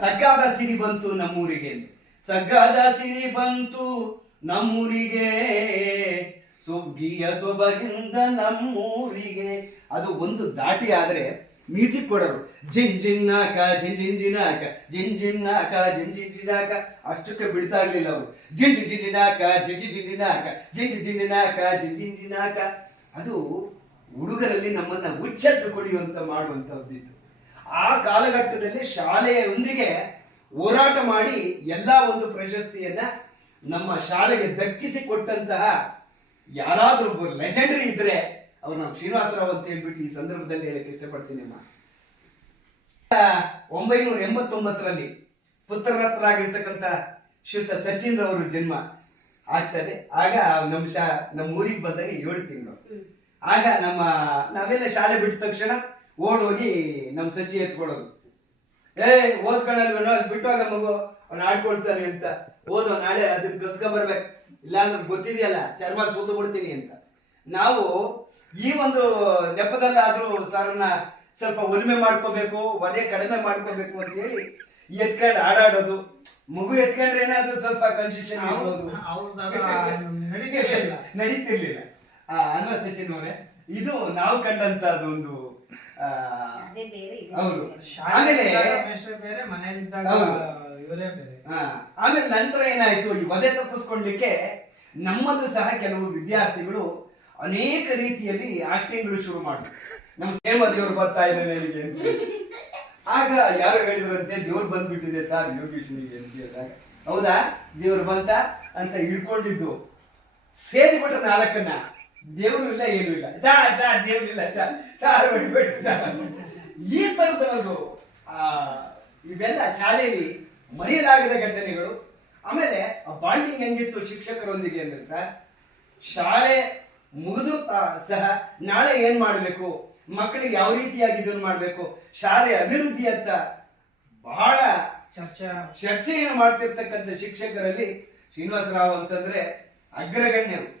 ಸಗ್ಗಾದ ಸಿರಿ ಬಂತು ನಮ್ಮೂರಿಗೆ ಸಗ್ಗಾದ ಸಿರಿ ಬಂತು ನಮ್ಮೂರಿಗೆ ಸುಗ್ಗಿಯ ಸೊಬಗಿಂದ ನಮ್ಮೂರಿಗೆ ಅದು ಒಂದು ದಾಟಿ ಆದ್ರೆ ಮ್ಯೂಸಿಕ್ ಕೊಡೋರು ಜಿನ್ ಜಿನ್ನಾಕ ಜಿನ್ ಜಿನ್ ಜಿನಾಕ ಜಿನ್ ಜಿನ್ನಾಕ ಜಿನ್ ಜಿನ್ ಜಿನಾಕ ಅಷ್ಟಕ್ಕೆ ಬಿಡ್ತಾ ಇರ್ಲಿಲ್ಲ ಅವರು ಜಿನ್ ಜಿನ್ ಜಿನ್ ಜಿನಾಕ ಜಿನ್ ಜಿನ್ ಜಿನ್ ಜಿನಾಕ ಜಿನ್ ಜಿನ್ ಜಿನ್ ಜಿನಾಕ ಜಿನ್ ಜಿನ್ ಜಿನಾಕ ಅದು ಹುಡುಗರಲ್ಲಿ ನಮ್ಮನ್ನ ಉಚ್ಚೆತ್ತು ಕೊಡಿಯುವಂತ ಮಾಡುವಂತಹದ್ದಿತ್ತು ಆ ಕಾಲಘಟ್ಟದಲ್ಲಿ ಶಾಲೆಯೊಂದಿಗೆ ಹೋರಾಟ ಮಾಡಿ ಎಲ್ಲಾ ಒಂದು ಪ್ರಶಸ್ತಿಯನ್ನ ನಮ್ಮ ಶಾಲೆಗೆ ದಕ್ಕಿಸಿ ಕೊಟ್ಟಂತಹ ಯಾರಾದ್ರೂ ಒಬ್ಬ ಲೆಜೆಂಡರಿ ಇದ್ರೆ ಅವ್ರು ನಾವು ಶ್ರೀನಿವಾಸರಾವ್ ಅಂತ ಹೇಳ್ಬಿಟ್ಟು ಈ ಸಂದರ್ಭದಲ್ಲಿ ಹೇಳಕ್ಕೆ ಇಷ್ಟಪಡ್ತೀನಿ ಅಮ್ಮ. ಒಂಬೈನೂರ ಎಂಬತ್ತೊಂಬತ್ತರಲ್ಲಿ ಪುತ್ರರತ್ನರಾಗಿರ್ತಕ್ಕಂಥ ಶ್ರೀಯುತ ಸಚಿನ್ ರವರು ಜನ್ಮ ಆಗ್ತದೆ. ಆಗ ನಮ್ಮ ಶಾ ನಮ್ಮ ಊರಿಗೆ ಬಂದಾಗ ಏಳು ತಿಂಗಳು ಆಗ ನಮ್ಮ ನಾವೆಲ್ಲ ಶಾಲೆ ಬಿಟ್ಟ ತಕ್ಷಣ ಓಡೋಗಿ ನಮ್ಮ ಸಚಿ ಎತ್ಕೊಳ್ಳೋದು ಏ ಓದ್ಕೊಳ್ಳಲ್ವೇನೋ ಅಲ್ಲಿ ಬಿಟ್ಟೋಗ ಮಗು ಅವ್ನು ಆಡ್ಕೊಳ್ತಾನೆ ಅಂತ. ಓದೋ ನಾಳೆ ಅದನ್ನ ಕಲ್ತ್ಕೊಂಡ್ಬರ್ಬೇಕು ಇಲ್ಲ ಅಂದ್ರೆ ಗೊತ್ತಿದೆಯಲ್ಲ ಚರ್ಮ ಸೂತು ಬಿಡ್ತೀನಿ ಅಂತ. ನಾವು ಈ ಒಂದು ನೆಪದಲ್ಲಾದ್ರೂ ಸಾರನ್ನ ಸ್ವಲ್ಪ ಒಲಿಮೆ ಮಾಡ್ಕೋಬೇಕು ಒದೆ ಕಡಿಮೆ ಮಾಡ್ಕೋಬೇಕು ಅಂತ ಹೇಳಿ ಎತ್ಕೊಂಡು ಆಡಾಡೋದು ಮಗು ಎತ್ಕೊಂಡ್ರೆ ಏನಾದ್ರು ಸ್ವಲ್ಪ ಕನ್ಫ್ಯೂಷನ್ ನಡೀತಿರ್ಲಿಲ್ಲ. ನಡೀತಿರ್ಲಿಲ್ಲ. ಆ, ಅಲ್ವಾ ಸಚಿನ್ ಅವರೇ ಇದು ನಾವು ಕಂಡಂತ ಒಂದು ಹೌದು. ಆಮೇಲೆ ಮೇಷ್ಟ್ರು ಬೇರೆ ಮನೆಯಲ್ಲಿದ್ದಾಗ. ಇವರೇ ಬೇರೆ. ಆಮೇಲೆ ನಂತರ ಏನಾಯ್ತು? ಈ ವಧೆ ತಪ್ಪಿಸ್ಕೊಳ್ಲಿಕ್ಕೆ ನಮ್ಮಲ್ಲೂ ಸಹ ಕೆಲವು ವಿದ್ಯಾರ್ಥಿಗಳು ಅನೇಕ ರೀತಿಯಲ್ಲಿ ಆಕ್ಟಿಂಗ್ಗಳು ಶುರು ಮಾಡಿದ್ರು ನಮ್ ಸೇಮ ದೇವ್ರು ಬರ್ತಾ ಇದ್ದಾನೆ ನನಗೆ ಅಂತ. ಆಗ ಯಾರು ಹೇಳಿದ್ರಂತೆ ದೇವ್ರು ಬಂದ್ಬಿಟ್ಟಿದೆ ಸರ್ ಯೋಗೇಶ್ನಿಗೆ ಅಂತ ಹೇಳಿದಾಗ. ಹೌದಾ? ದೇವ್ರು ಬಂತ ಅಂತ ಹಿಡ್ಕೊಂಡಿದ್ದು. ಸೇರಿಬಿಟ್ಟ ನಾಲ್ಕನ್ನ. ದೇವ್ರು ಇಲ್ಲ ಏನು ಇಲ್ಲ. ಚಾ ಚಾ ದೇವ್ರು ಇಲ್ಲ ಚಾ. ಚಾರು ಬಿಟ್ಬಿಟ್ಟು ಚಾ. ಈ ತರದ ಒಂದು ಆ ಇವೆಲ್ಲ ಶಾಲೆಯಲ್ಲಿ ಮರೆಯಲಾಗದ ಘಟನೆಗಳು. ಆಮೇಲೆ ಆ ಬಾಂಡಿಂಗ್ ಹೆಂಗಿತ್ತು ಶಿಕ್ಷಕರೊಂದಿಗೆ ಅಂದ್ರೆ ಸರ್ ಶಾಲೆ ಮುಗಿದು ಸಹ ನಾಳೆ ಏನ್ ಮಾಡ್ಬೇಕು? ಮಕ್ಕಳಿಗೆ ಯಾವ ರೀತಿಯಾಗಿ ಇದನ್ನು ಮಾಡ್ಬೇಕು? ಶಾಲೆ ಅಭಿವೃದ್ಧಿ ಅಂತ ಬಹಳ ಚರ್ಚೆ. ಚರ್ಚೆಯನ್ನು ಮಾಡ್ತಿರ್ತಕ್ಕಂಥ ಶಿಕ್ಷಕರಲ್ಲಿ ಶ್ರೀನಿವಾಸರಾವ್ ಅಂತಂದ್ರೆ ಅಗ್ರಗಣ್ಯರು.